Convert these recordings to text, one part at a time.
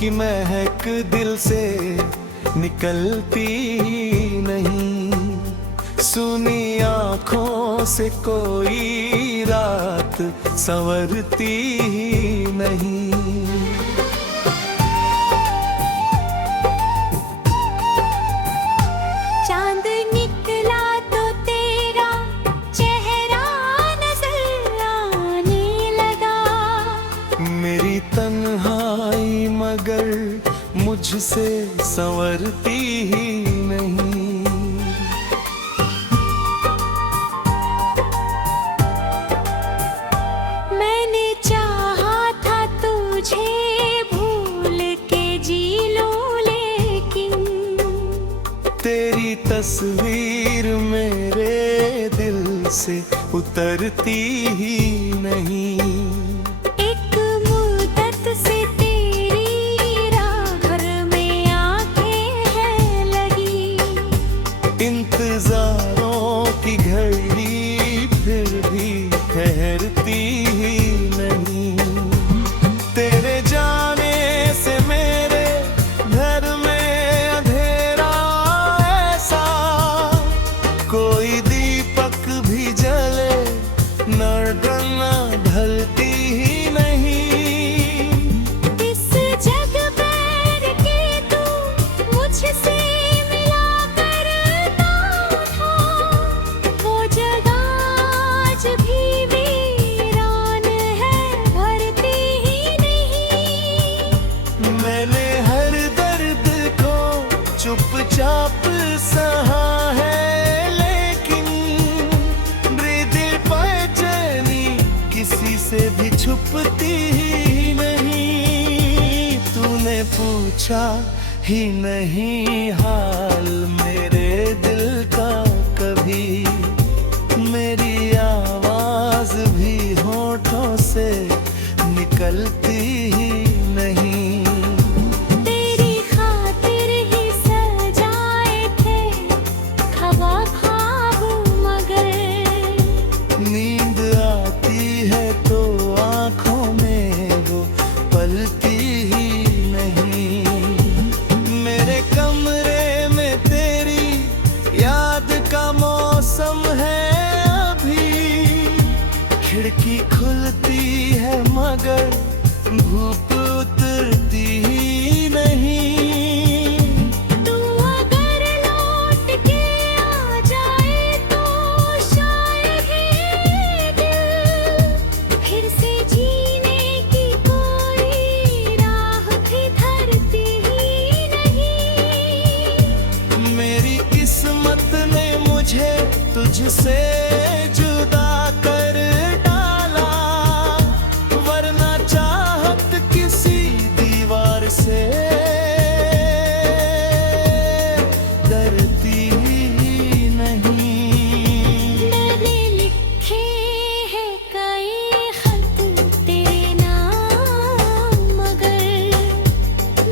की महक दिल से निकलती नहीं, सुनी आँखों से कोई रात संवरती नहीं। चांद निकला तो तेरा चेहरा नजर आने लगा, मेरी तन्हाई मगर मुझसे संवरती ही नहीं। मैंने चाहा था तुझे भूल के जी लूं, लेकिन तेरी तस्वीर मेरे दिल से उतरती ही नहीं। एक मुद्दत से तेरी राह में आंखें हैं लगी, इंतजारों की घड़ी फिर भी ठहरती ही नहीं। तेरे जाने से मेरे घर में अंधेरा ऐसा, कोई दीपक भी जले नड़गना ढलती ही नहीं। इस जग पर के तू मुझसे मिला करता था, वो जगह आज भी वीरान है, भरती ही नहीं। मैंने हर दर्द को चुपचाप सहा है, लेकिन दिल बेचैनी किसी से भी छुपती ही नहीं। तूने पूछा ही नहीं हाल मेरे दिल का कभी, मेरी आवाज भी होठों से निकलती ही नहीं। तेरी खातिर ही सजाए थे ख्वाब ख्वाब, मगर नींद आती है तो आँखों में वो पलती ही नहीं। मेरे कमरे में तेरी याद का मौसम है अभी, खिड़की खुलती है मगर धूप उतरती ही नहीं। तू अगर लौट के आ जाए तो शायद ये दिल फिर से जीने की कोई राह भी धरती ही नहीं। मेरी किस्मत ने मुझे तुझसे जुदा कर डाला, वरना चाहत किसी दीवार से डरती ही नहीं। मैंने लिखे हैं कई खत तेरे नाम, मगर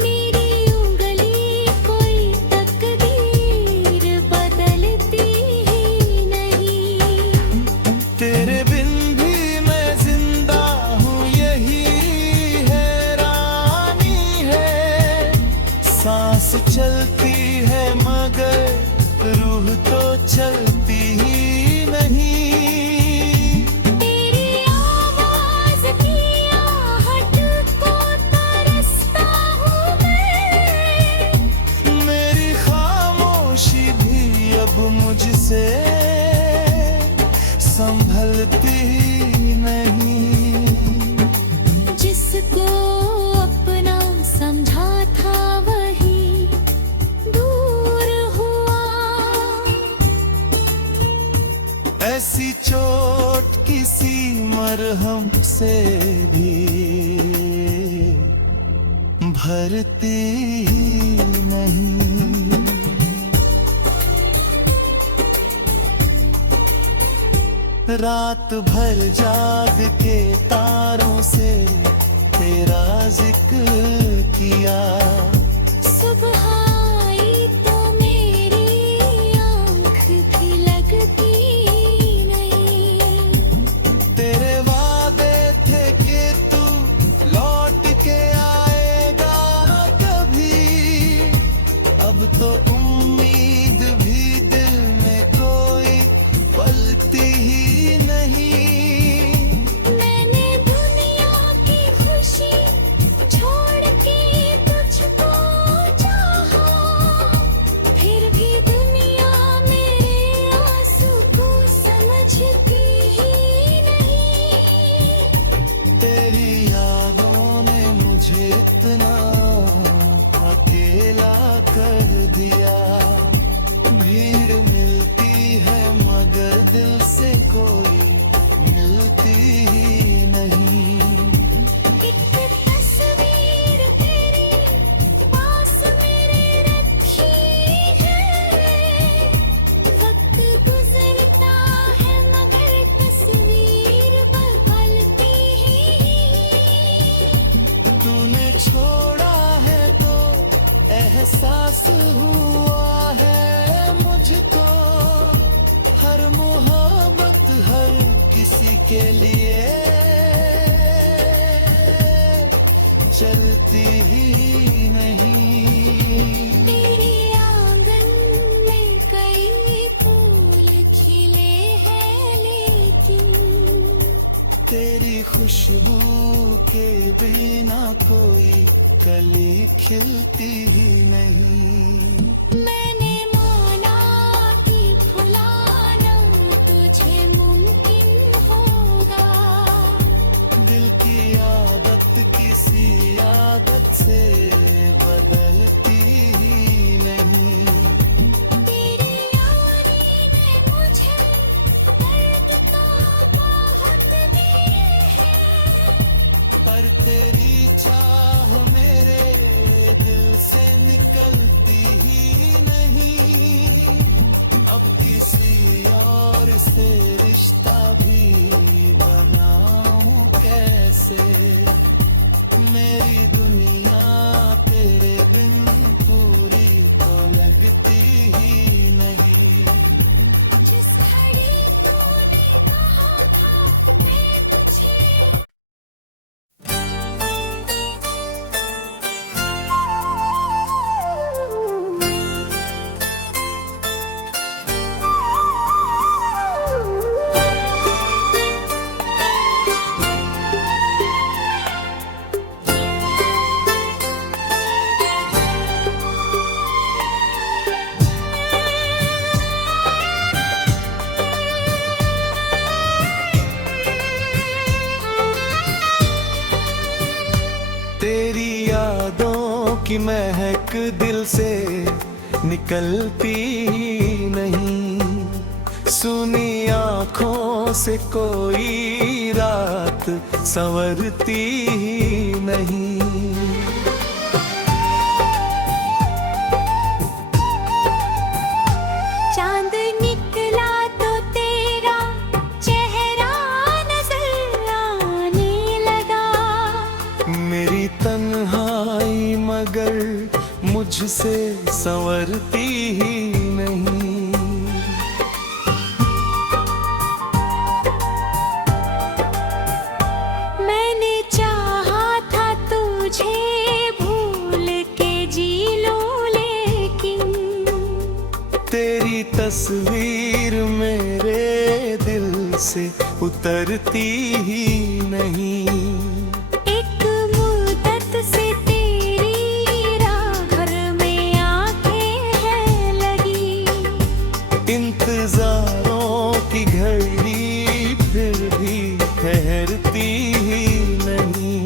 मेरी उंगली कोई तकदीर बदलती ही नहीं। तेरे बिन भी मैं जिंदा हूँ, यही हैरानी है। सांस चलती है मगर रूह तो चलती ही नहीं। तेरी आवाज की आहट को तरसता हूँ मैं, मेरी खामोशी भी अब मुझसे संभलती ही नहीं। जिसको अपना समझा था वही दूर हुआ, ऐसी चोट किसी मरहम से भी भरती ही नहीं। रात भर जाग के तारों से तेरा जिक्र किया, सुबह आई तो मेरी आँख भी लगती नहीं। तेरे वादे थे कि तू लौट के आएगा के लिए चलती ही नहीं। तेरी आंगन में कई फूल खिले हैं लेकिन तेरी खुशबू के बिना कोई कली खिलती ही नहीं। मैंने माना कि भुलाना तुझे मुमकिन होगा। दिल की आदत किसी आदत से बदलती ही नहीं। तेरी यारी ने मुझे दर्द तो बहुत दिए है, पर तेरी चाह मेरे दिल से निकलती ही नहीं। अब किसी और से रिश्ता भी बनाऊं कैसे? मेरी दुनिया तेरे बिन पूरी तो लगती ही नहीं। जिस घड़ी तूने कहा था मैं तुझे तेरी यादों की महक दिल से निकलती ही नहीं। सुनी आँखों से कोई रात संवरती ही नहीं। चांद निकला तो तेरा चेहरा नजर आने लगा। मेरी तन्हाई मगर मुझसे संवरती ही नहीं। मैंने चाहा था तुझे भूल के जी लूं लेकिन तेरी तस्वीर मेरे दिल से उतरती ही नहीं। एक मुद्दत से तेरी राह में आंखें हैं लगी। इंतजारों की घड़ी फिर भी ठहरती ही नहीं।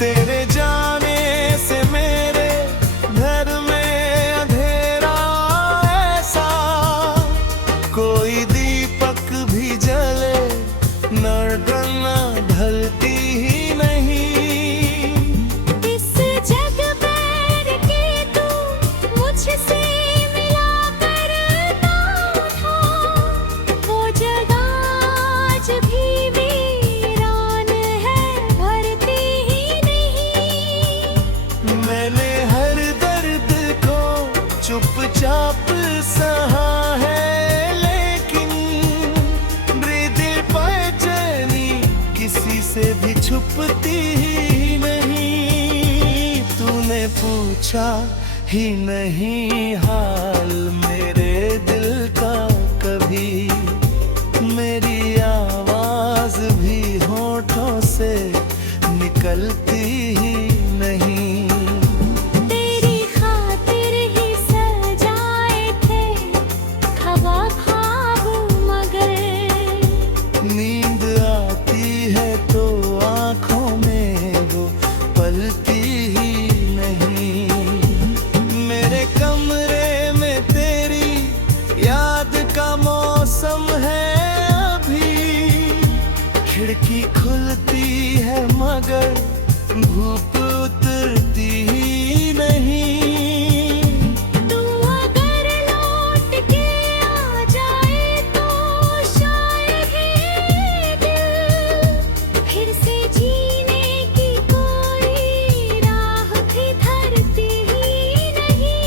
तेरे जाने से मेरे घर में अंधेरा ऐसा, कोई दीपक भी जले न ढलती ही नहीं। इस जग बैर के तू मुझसे मिला करता था। वो जगह आज भी वीरान है, भरती ही नहीं। मैंने हर दर्द को चुपचाप सहा है, लेकिन दिल बेचैनी किसी से भी छुपती ही नहीं। तूने पूछा ही नहीं हाल मेरे दिल का कभी। मेरी आवाज भी होठों से निकलती ही नहीं। तेरी खातिर ही सजाए थे ख्वाब ख्वाब मगर नींद आती है तो आँखों में वो पलती ही नहीं। मेरे कमरे में तेरी याद का मौसम है अभी। खिड़की खुलती है मगर धूप उतरती ही नहीं। तू अगर लौट के आ जाए तो शायद ये दिल फिर से जीने की कोई राह भी धरती ही नहीं।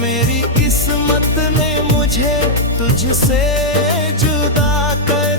मेरी किस्मत ने मुझे तुझसे जुदा कर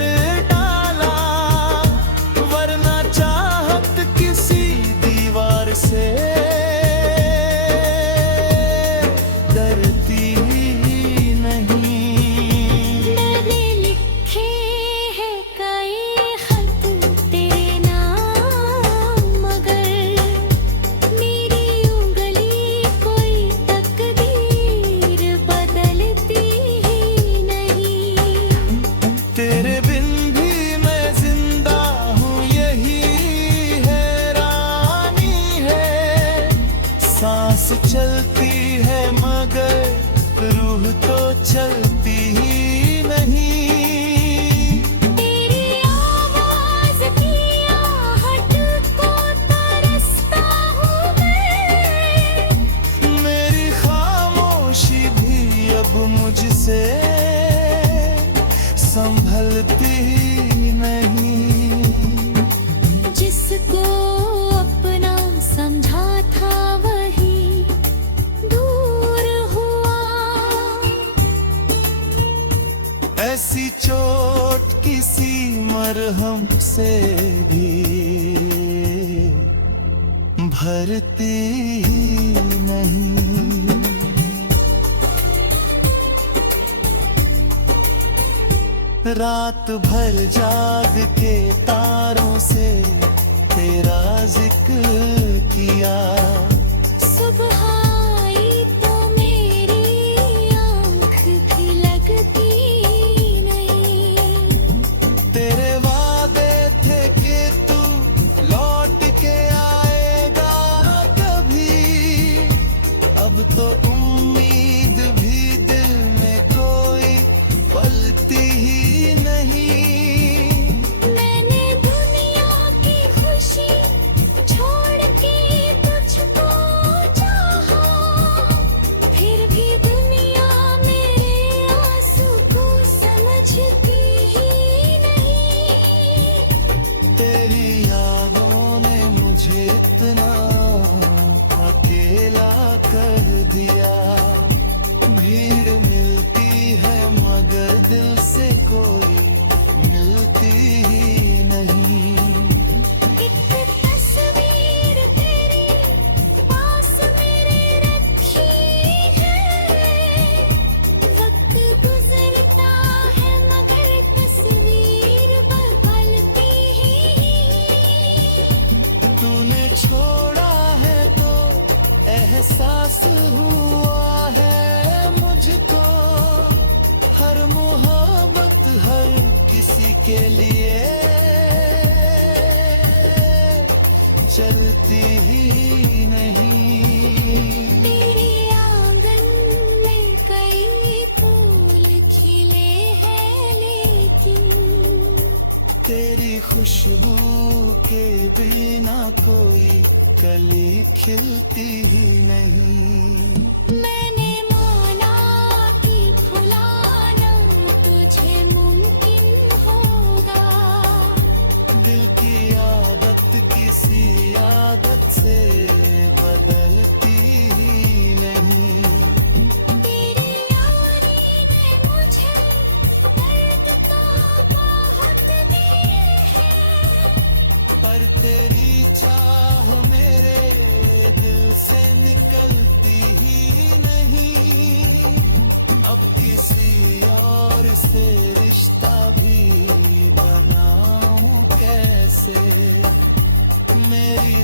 से भी भरती ही नहीं। रात भर जाग के तारों से तेरा जिक्र किया। सुबह आई तो मेरी आँख भी लगती नहीं। तेरे वादे थे कि तू लौट के आएगा कभी, अब तो उम्मीद भी दिल में कोई पलती ही नहीं। मैंने दुनिया की खुशी छोड़ के तुझको चाहा, फिर भी दुनिया मेरे आंसू को समझती ही नहीं। तेरी यादों ने मुझे इतना अकेला कर दिया। भीड़ मिलती है मगर दिल से कोई मिलती ही नहीं। एक तस्वीर तेरी पास मेरे रखी है। वक्त गुजरता है मगर तस्वीर बदलती ही। तूने छोड़ा है तो एहसास हुआ है मुझको। हर मोहब्बत हर किसी के लिए चलती ही नहीं। तेरे आंगन में कई फूल खिले हैं लेकिन तेरी खुशबू के बिना कोई कली खिलती ही नहीं। मैंने माना कि भुलाना तुझे मुमकिन होगा। दिल की आदत किसी आदत से बदलती ही नहीं। तेरी यारी ने मुझे दर्द का बहुत दिए है। पर तेरी चाह मेरे दिल से निकलती ही नहीं। अब किसी और से रिश्ता भी बनाऊं कैसे। मेरी